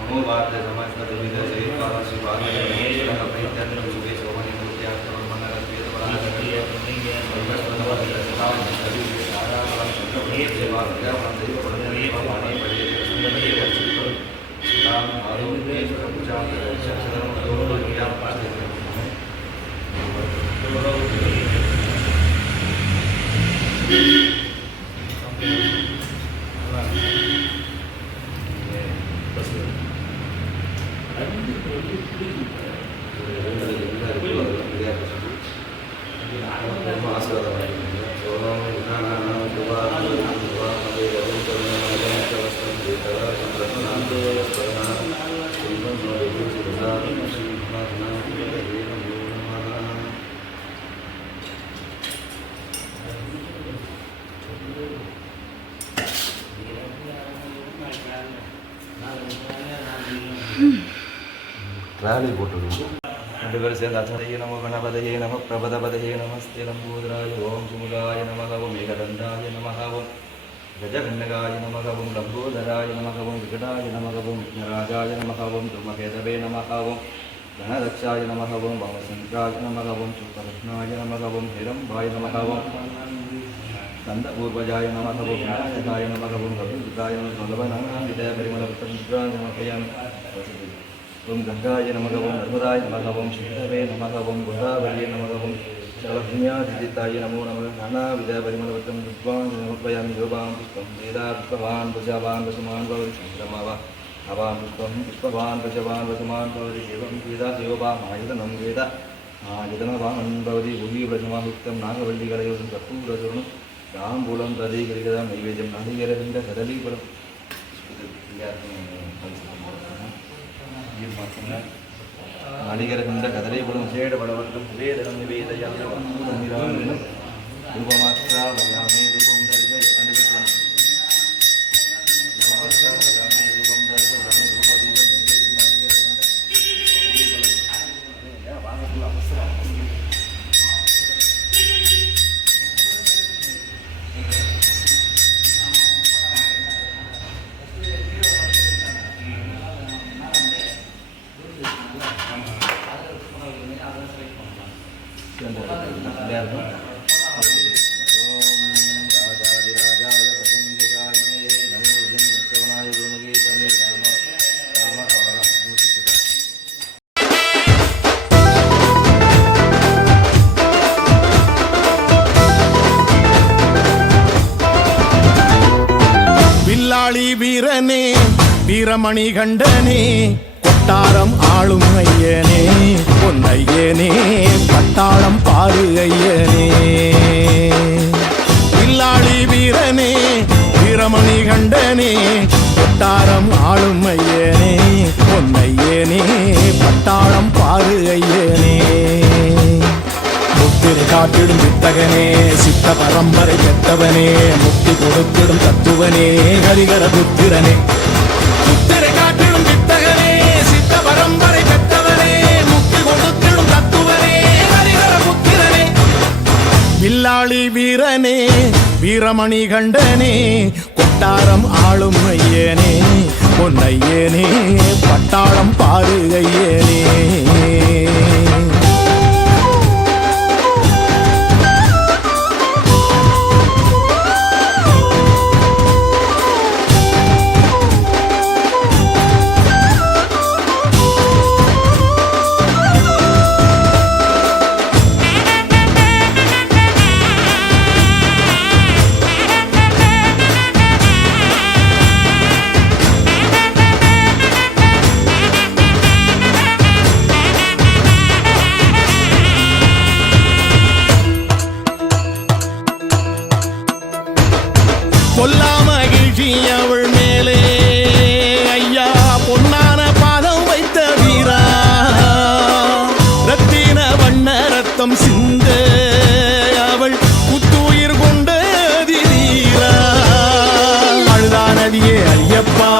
नमो भारत समाज का देवी जय काला श्री भारत अपने चंद्र मुझे शोभनी मूर्ति आक्रमण मना वेद बड़ा ராலி போட்டுருவோம். ரெண்டு பேரும் சேர்ந்து அச்சதையே நம கணபதையே நம பிரபதபதையே நமஸ்தே லம்போதராய ஓம் சுமுகாய நமகவும் ஏகதண்டாய நமகவும் கஜகண்டகாய நமகவும் லம்போதராய நமகவும் விகடாய நமகவும் விக்னராஜாய நமகவும் துர்மகேதவே நமகவும் கணரக்ஷாய நமகவும் பவசந்திராய நமகவும் சுத்தரத்னாய நமகவும் ஹிரம்பாய நமகவும் கந்தபூர்வஜாய நமகவும் விநாயகாய நமகவும் கவிதாய நமகவனாவித பரிமளபுத்திராய நமகையாமி ஓம் கங்காய நமகவும் நர்மதாய நமகவும் சிந்தவே நமகவும் கோதாவரியே நமகவும் சலபுண்யாதித்தாய நமோ நம நானாவித பரிமளவத்தம் வித்வான் நமப்பயாமி யோபாம் புஷ்பம் வேதா புஷ்பவான் பிரஜாவான் வசுமான் பவதி சந்திரமாவா அவாம் புஷ்பம் புஷ்பவான் பிரஜவான் வசுமான் பவதி ஏவம் வேதா யோபாம் ஆயுதனம் வேத ஆயுதனவாமன் பவதி புவி பிரஜமாயுக்தம் நாகவல்லிகளையோடும் கற்பூரசுரணம் தாம்பூலம் ததி கிரிகதம் நைவேத்தியம் நதிகரவிந்த கதலீபுரம் நாளிகரகுண்ட கதலைபுரம் சேட படவட்டம் வேதனம் நிவேதயாமி ரூபமாத்ரா வயாமே ரூபம் தர்க அனுபவம் ரூபமாத்ரா வயாமே ரூபம் தர்க வாங்கக்குள்ள அவசரம் வீரனே வீரமணி கண்டனே கொட்டாரம் ஆளும் ஐயனே பொன்னையனே பட்டாளம் பாரு ஐயனே வில்லாளி வீரனே வீரமணி கண்டனே கொட்டாரம் ஆளும் ஐயனே பொன்னையனே பட்டாளம் பாரு ஐயனே முத்திரை காட்டிடும் வித்தகனே சித்த பரம்பரை பெற்றவனே முக்தி கொடுத்திடும் தத்துவனே ஹரிகர புத்திரனே முத்திரை காட்டிடும் வித்தகனே சித்த பரம்பரை பெற்றவனே முக்தி கொடுத்திடும் தத்துவனே ஹரிகர புத்திரனே வில்லாளி வீரனே வீரமணி கண்டனே கொட்டாரம் ஆளும் ஐயனே பொன்னையனே பட்டாளம் பாரு ஐயனே அவள் மேலே ஐயா பொன்னான பாதம் வைத்த வீரா ரத்தின வண்ண ரத்தம் சிந்த அவள் புத்துயிர் கொண்ட வீரா அழுதா நதியே ஐயப்பா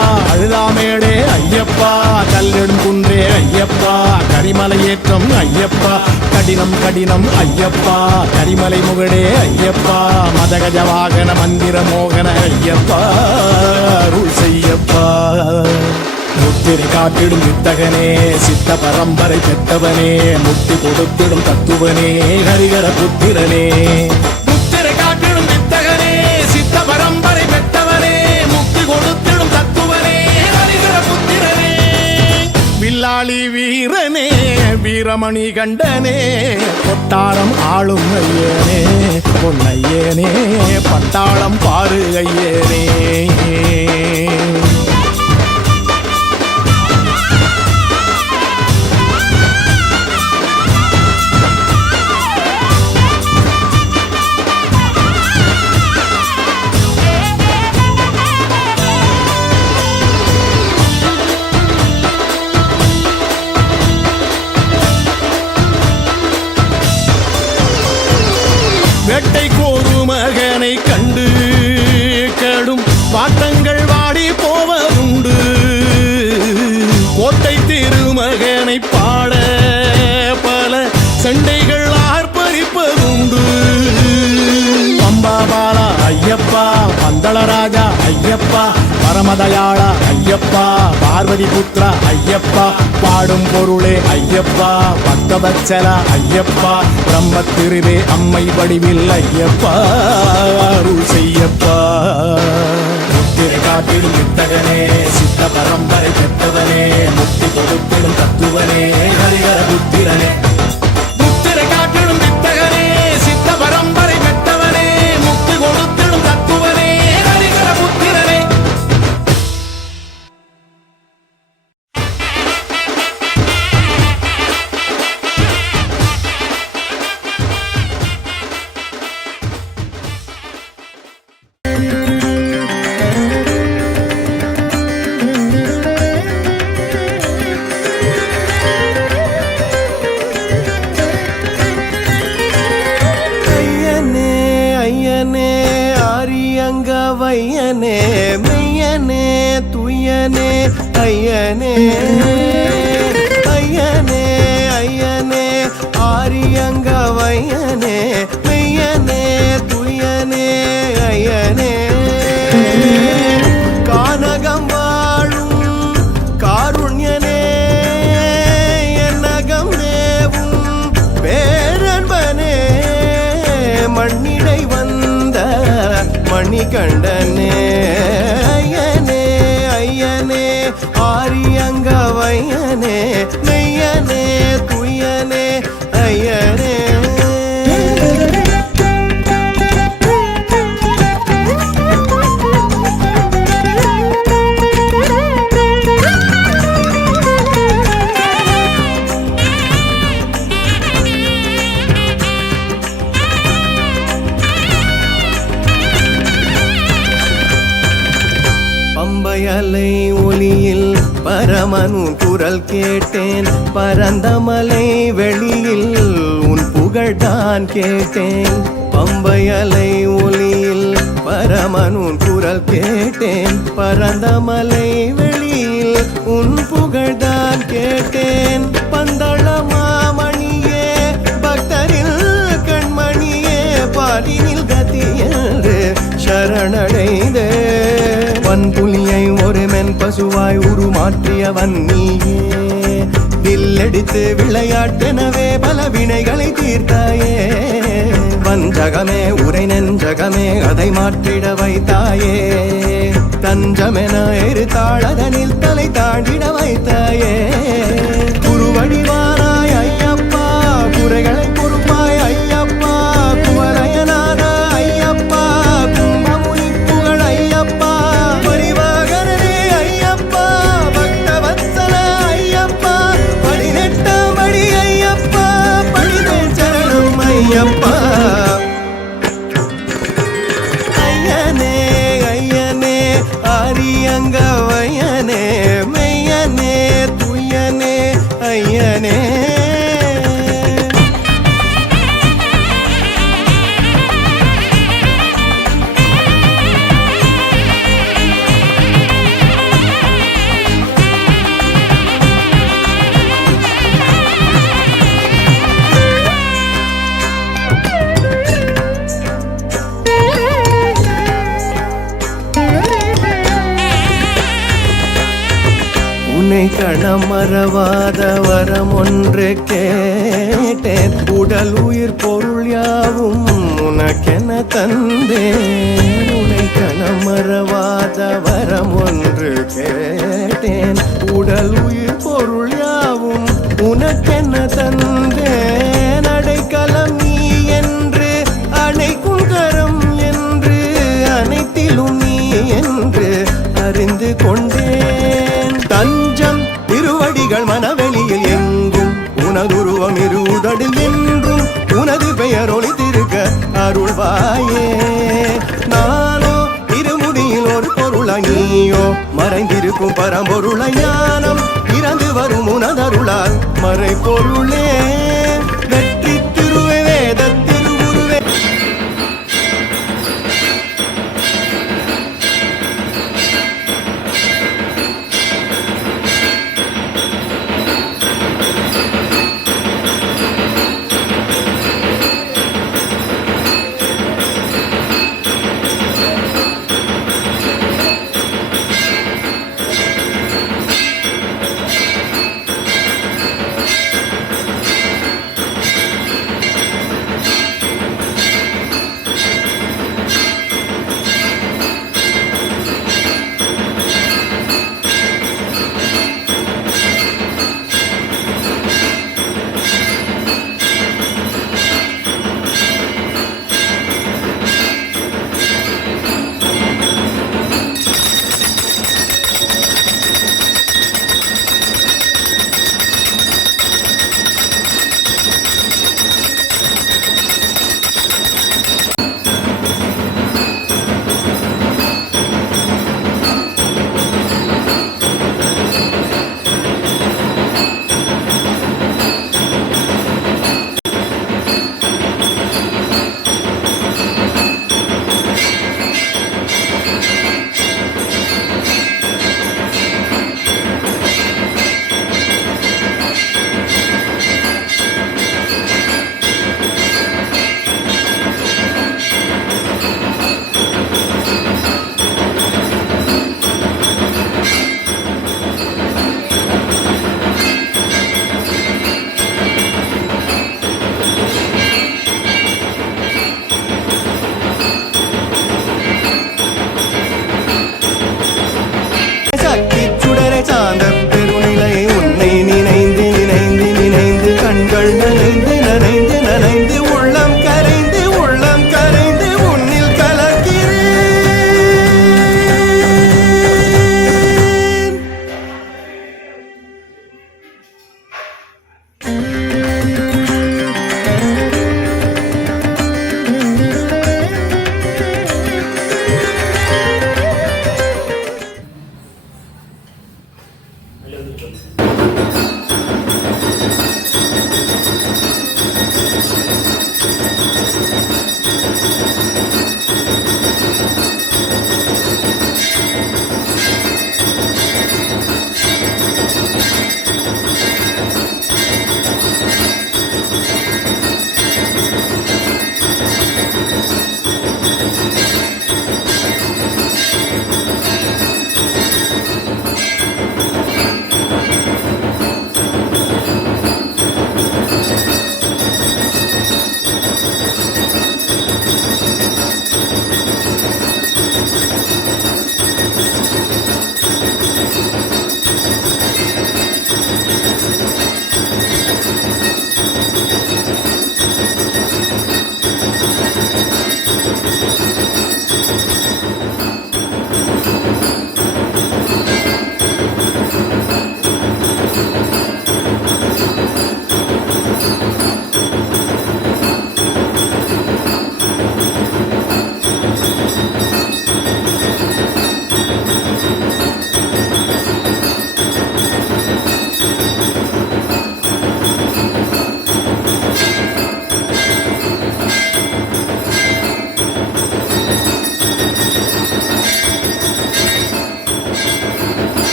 கரிமலையேற்றம் ஐயப்பா கடினம் கடினம் ஐயப்பா கரிமலை முகடே ஐயப்பா மதகஜ வாகன மந்திர மோகன ஐயப்பா அருள் செய்யப்பா முத்திரை காட்டிடும் வித்தகனே சித்த பரம்பரை பெற்றவனே முக்தி கொடுத்திடும் தத்துவனே ஹரிகர புத்திரனே முத்திரை காட்டிடும் வித்தகனே சித்த பரம்பரை பெற்றவனே முக்தி கொடுத்திடும் தத்துவனே ஹரிகர புத்திரனே வில்லாளி வீரனே வீரமணி கண்டனே கொட்டாரம் ஆளும் ஐயனே பொன்னையனே பட்டாளம் பாரு ஐயனே வேட்டை கோரு மகனை கண்டு கடும் பாட்டங்கள் வாடி போவதுண்டு கோட்டை திருமகனை பாட பல சண்டைகள் ஆர்ப்பரிப்பதுண்டு பம்பாபாலா ஐயப்பா பந்தளராஜா ஐயப்பா பரமதயாளா ஐயப்பா பார்வதி புத்திரா ஐயப்பா பாடும் பொருளே ஐயப்பா பக்தவத்சலா ஐயப்பா பிரம்ம திருவே அம்மை வடிவில் ஐயப்பா அருள் செய்யப்பா முத்திரை காட்டிடும் வித்தகனே சித்த பரம்பரை பெற்றவனே முக்தி கொடுத்திடும் தத்துவனே ஹரிஹர புத்திரனே முத்திரை காட்டிடும் வித்தகனே சித்த பரம்பரை பெற்றவனே முக்தி கொடுத்திடும் தத்துவனே ஹரிஹர புத்திரனே வையனே மெய்யனே துயனே ஐயனே ஐயனே ஐயனே ஆரியங்க வையனே மெய்யனே துயனே ஐயனே கானகம் வாழும் காருண்யனே என்னகம் தேவும் பேரன்பனே மண்ணிடை வந்த மணிகண்டனே ஐயனே ஐயனே ஆரியங்க வையனே மெய்யனே துயனே ஐயனே பம்பையலை ஒலியில் பரமனுன் குரல் கேட்டேன் பரந்தமலை வெளியில் உன் புகழ்தான் கேட்டேன் பம்பையலை ஒலியில் பரமனுன் குரல் கேட்டேன் பரந்தமலை வெளியில் உன் புகழ்தான் கேட்டேன் பந்தள மாமணியே பக்தரில் கண்மணியே பாலினில் கதி என்று சரணடைந்தே வன்புலியை ஒரு மென் பசுவாய் உருமாற்றியவன் நீயே வில்லெடுத்து விளையாட்டெனவே பல வினைகளை தீர்த்தாயே வஞ்சகமே உரை நெஞ்சகமே அதை மாற்றிட வைத்தாயே தஞ்சமென எரித்தாளதனில் தலை தாண்டிட வைத்தாயே குருவடிவாராய் ஐயப்பா குறைகளை பொறுப்பாய் ஐயப்பா குவலயனான ஐயப்பா கும்பமுனி புகழ் ஐயப்பா பரிவாகரனே ஐயப்பா பக்தவத்சல ஐயப்பா 18ஆம் படி ஐயப்பா படிவேல் சரணம் ஐயப்பா ஐயனே ஐயனே ஆரியங்க வையனே மெய்யனே துயனே ஐயனே உன்னை கணமறவாத வரம் ஒன்று கேட்டேன். உடல் உயிர் பொருள் யாவும் உனக்கென தந்தேன். உன்னை கணமறவாத வரம் ஒன்று கேட்டேன். உடல் உயிர் பொருள் யாவும் உனக்கென தந்தேன். அடைக்கலம் நீ என்று அணைக்கும் கரம் என்று அனைத்திலும் நீ என்று அறிந்து கொண்டேன். தஞ்சம் திருவடிகள் மனவெளியில் எங்கும் உனதுருவம் இருதடில் என்றும் உனது பெயர் ஒளித்திருக்க அருள்வாயே. நானோ இருமுடியில் ஒரு பொருளாய் நீயோ மறைந்திருக்கும் பரம்பொருளை ஞானம் இறந்து வரும் உனதருளால் மறை பொருளே. வெற்றி திருவே வேத திருவுருவே சக்தி சுடரை சார்ந்த பெருநிலையை உன்னை நினைந்து நினைந்து நினைந்து கண்கள் நனைந்து நனைந்து நனைந்து உள்ளம் கரைந்து உன்னில் கலக்கிறேன்.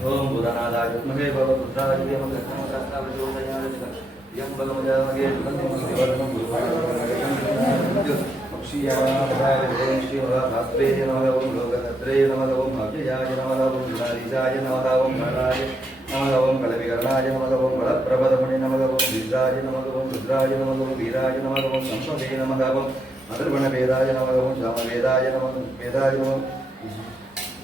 ओम बुधनादाय विद्महे भवपुत्राय धीमहि तन्नो प्रचोदयात् यं बलमजामहे तन्नो पक्षीयाय श्रीमहात्मे नमः ओम लोकत्रये नमः ओम अव्ययाय नमः ओम विनाशाय नमः ओम गणाय नमः ओम कलविकरणाय नमः ओम बलप्रभदमणे नमः ओम विद्राय नमः ओम रुद्राय नमः ओम वीराय नमः ओम संपदे नमः ओम अदर्वणवेदाय नमः ओम सामवेदाय नमः वेदाय नमः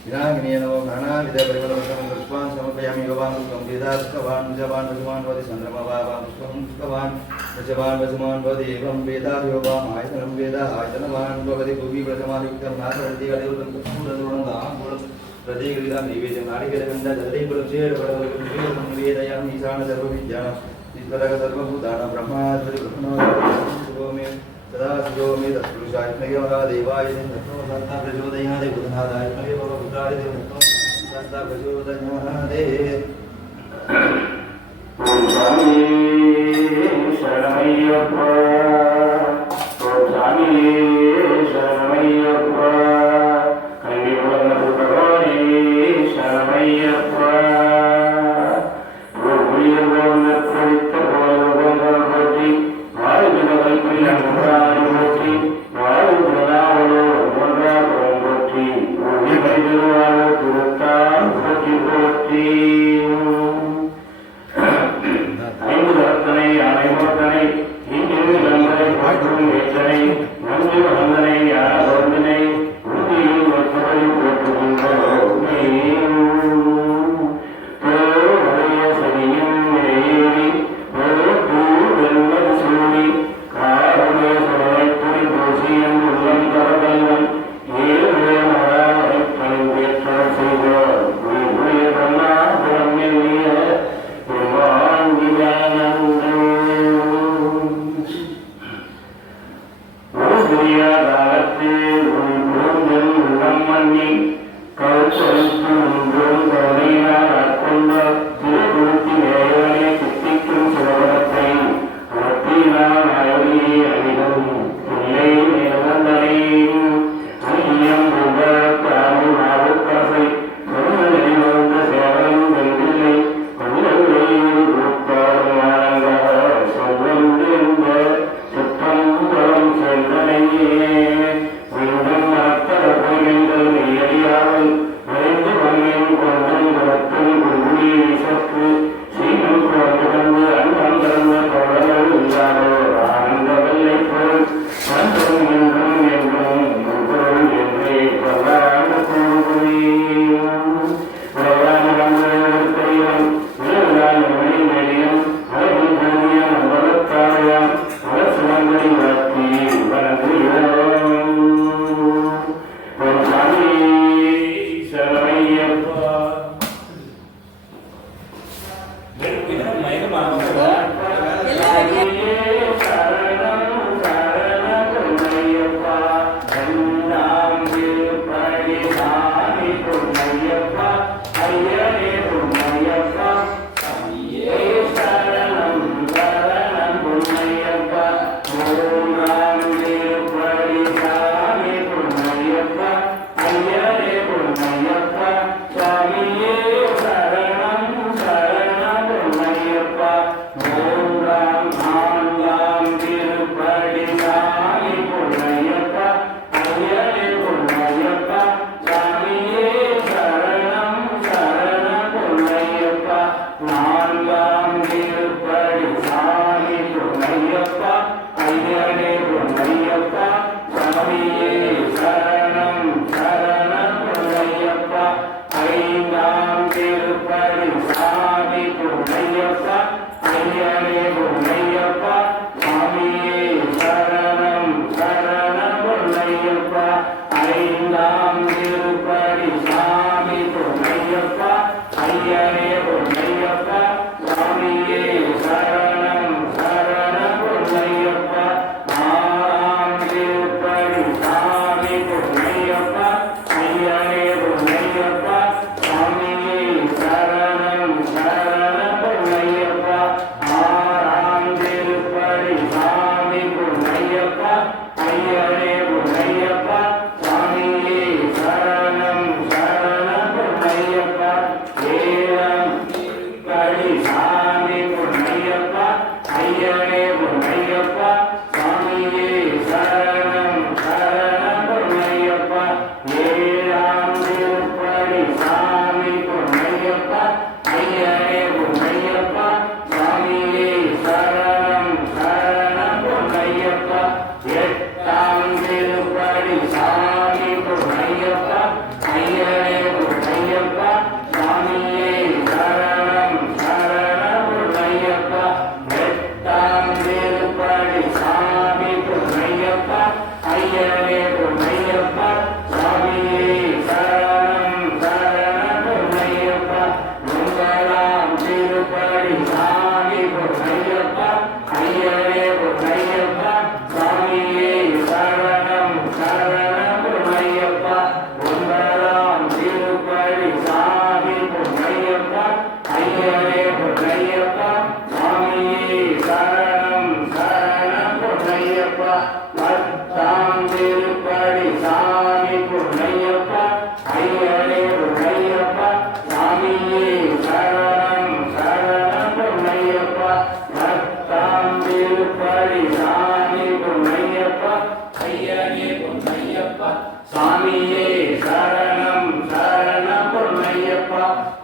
विनागिनीय नमो नानाविधपरिमलवृक्षं पुष्पान् समर्पयामि योगां पुष्पं वेदास्कवान् विजवान् वसुमान् भवति चन्द्रमवावां पुष्पं पुष्पवान् वृषवान् वसुमान् भवति एवं वेदायोगाम् आयतनं वेद आयतनवान् भवति भुवि व्रजमायुक्तं नाथवर्ति अदेवतं पूर्णदूरं प्रतीकृतं नैवेद्यं नारिकेलगन्ध जलदैकुलक्षेरपडवलिकं निवेदयामि ईशान सर्वविद्यानां ईश्वरः सर्वभूतानां ब्रह्माधिपति ब्रह्मणोमे सदा शिवो मे तत्पुरुषाय नमः देवाय नमः सदा प्रचोदयात् बुधनादाय नमः भवपुत्राय नमः सदा प्रचोदयात् ओम स्वामी शरणमय्यप्पा ओम स्वामी शरणमय्यप्पा कलियुगभगवाने शरणमय्यप्पा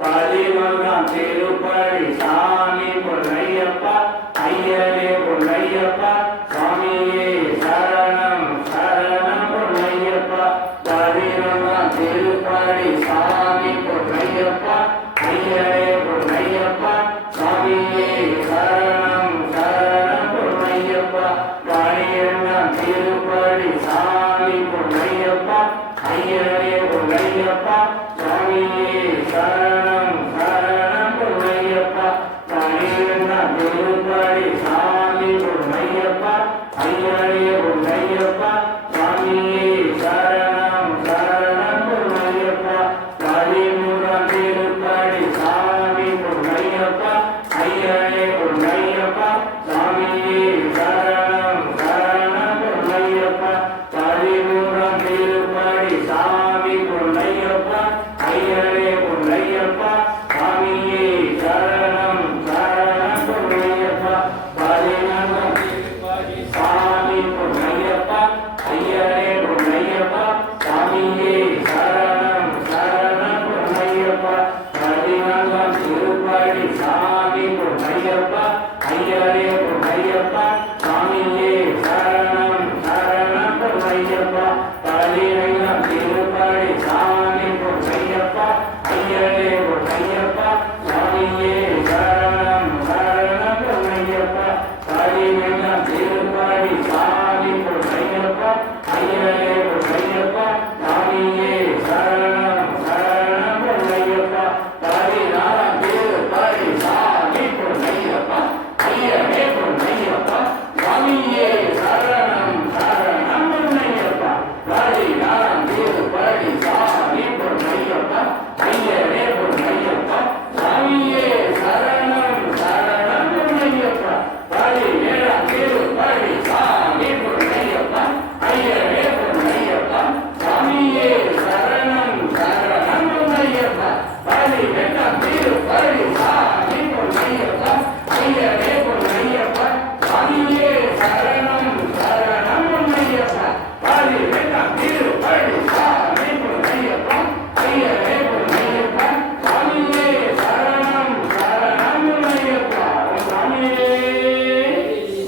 பதிமூன்றாம் திருப்படி சாமி பொன்னையப்பா ஐயனே பொன்னையப்பா சுவாமியே சரணம் சரணம் பொன்னையப்பா பதினொன்றாம் திருப்படி சாமி பொன்னையப்பா ஐயனே பொன்னையப்பா சுவாமியே சரணம் சரணம் பொன்னையப்பா பனிரெண்டாம் திருப்படி சாமி பொன்னையப்பா ஐயனே பொன்னையப்பா சுவாமியே சரணம் சரணம் பொன்னையப்பா பனிரெண்டாம் திருப்படி சாமி பொன்னையப்பா ஐயனே பொன்னையப்பா சுவாமியே சரணம் சரணம் பொன்னையப்பா பதிமூன்றாம் திருப்படி சாமி பொன்னையப்பா ஐயனே பொன்னையப்பா சுவாமியே சரணம் சரணம் பொன்னையப்பா பதிமூன்றாம் திருப்படி சாமி பொன்னையப்பா ஐயனே பொன்னையப்பா சுவாமியே சரணம் சரணம் பொன்னையப்பா பதினான்காம் திருப்படி சாமி பொன்னையப்பா ஐயனே பொன்னையப்பா சுவாமியே சரணம் சரணம் பொன்னையப்பா பதினான்காம் திருப்படி சாமி பொன்னையப்பா ஐயனே பொன்னையப்பா சுவாமியே சரணம் சரணம் பொன்னையப்பா பதினைந்தாம் திருப்படி சாமி பொன்னையப்பா ஐயனே பொன்னையப்பா சுவாமியே சரணம் சரணம் பொன்னையப்பா பதினைந்தாம் திருப்படி சாமி பொன்னையப்பா ஐயனே பொன்னையப்பா சுவாமியே சரணம் சரணம் பொன்னையப்பா பதினாறாம் திருப்படி சாமி பொன்னையப்பா ஐயனே பொன்னையப்பா சுவாமியே சரணம் சரணம் பொன்னையப்பா பதினாறாம் திருப்படி சாமி பொன்னையப்பா ஐயனே பொன்னையப்பா சுவாமியே சரணம் சரணம் பொன்னையப்பா பதினேழாம் திருப்படி சாமி பொன்னையப்பா ஐயனே பொன்னையப்பா சுவாமியே சரணம் சரணம் பொன்னையப்பா பதினெட்டாம் திருப்படி சாமி பொன்னையப்பா ஐயனே பொன்னையப்பா சுவாமியே சரணம் சரணம் பொன்னையப்பா பதினெட்டாம் திருப்படி சாமி பொன்னையப்பா ஐயனே பொன்னையப்பா சுவாமியே சரணம் சரணம் பொன்னையப்பா சுவாமியே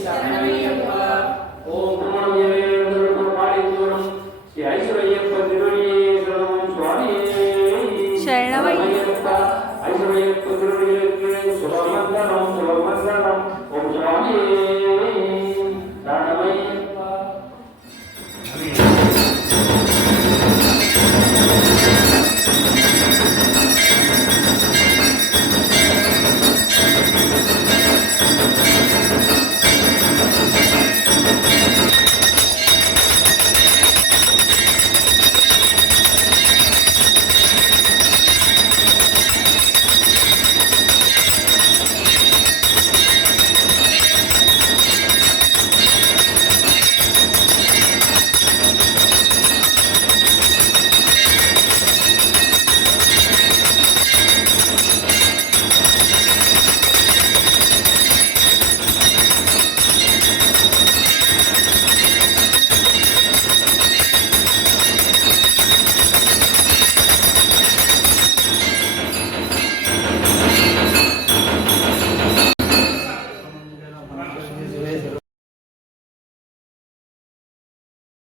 சரணமையப்பா ஓம் குமாரேந்திரனுக்கு பாடித்தோறும் ஸ்ரீ ஐஸ்வர்யப்ப திருவடியே சரணம் சுவாமியே சரணமையப்பா ஐஸ்வர்யப்ப திருவடிகளுக்கு சுபமங்கலம் சுபமங்கலம் ஓம் சுவாமியே சரணமையப்பா